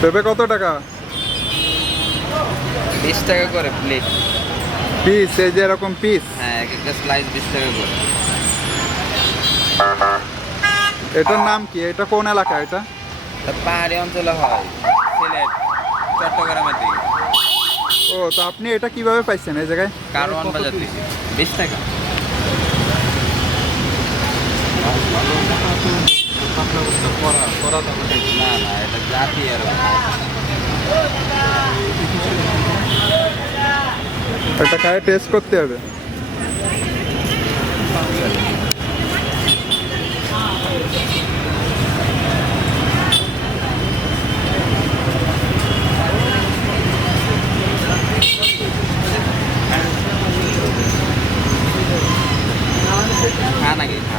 পেঁপে কত টাকা? 20 টাকা করে প্লেট। পিস? এই যে এরকম পিস? হ্যাঁ, এক একটা স্লাইস 20 টাকা করে। এটার নাম কি? এটা কোন এলাকা এটা? তা পাহাড়ি অঞ্চলে হয়, সিলেট চট্টগ্রামের দিকে। ও, তো আপনি এটা কিভাবে পাইছেন এই জায়গায়? কারওয়ান বাজার থেকে 20 টাকা। না না, এটা জাতি আর এটা খায় টেস্ট করতে হবে। খা নাকি খা।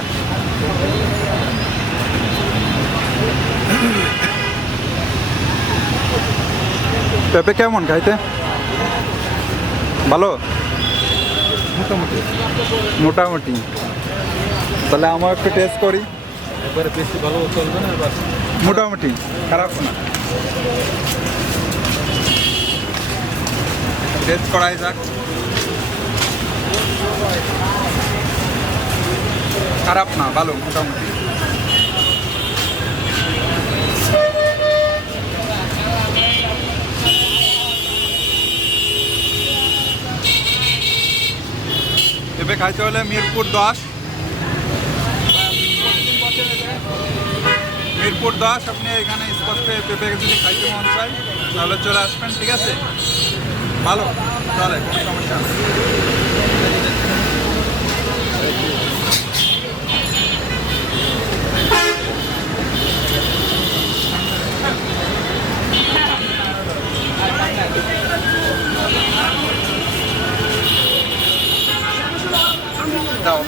পেঁপে কেমন খাইতে? ভালো? মোটামুটি। তাহলে আমার একটু টেস্ট করি। একবারে বেশি ভালো চলবে না, এবার মোটামুটি, খারাপ না। টেস্ট করাই যাক। খারাপ না, ভালো মোটামুটি। পেঁপে খাইতে হলে মিরপুর 10, মিরপুর 10 আপনি এখানে স্পষ্ট পেঁপে যদি খাইতে মন চাই তাহলে চলে আসবেন, ঠিক আছে? ভালো, তাহলে কোনো সমস্যা নেই। দাও।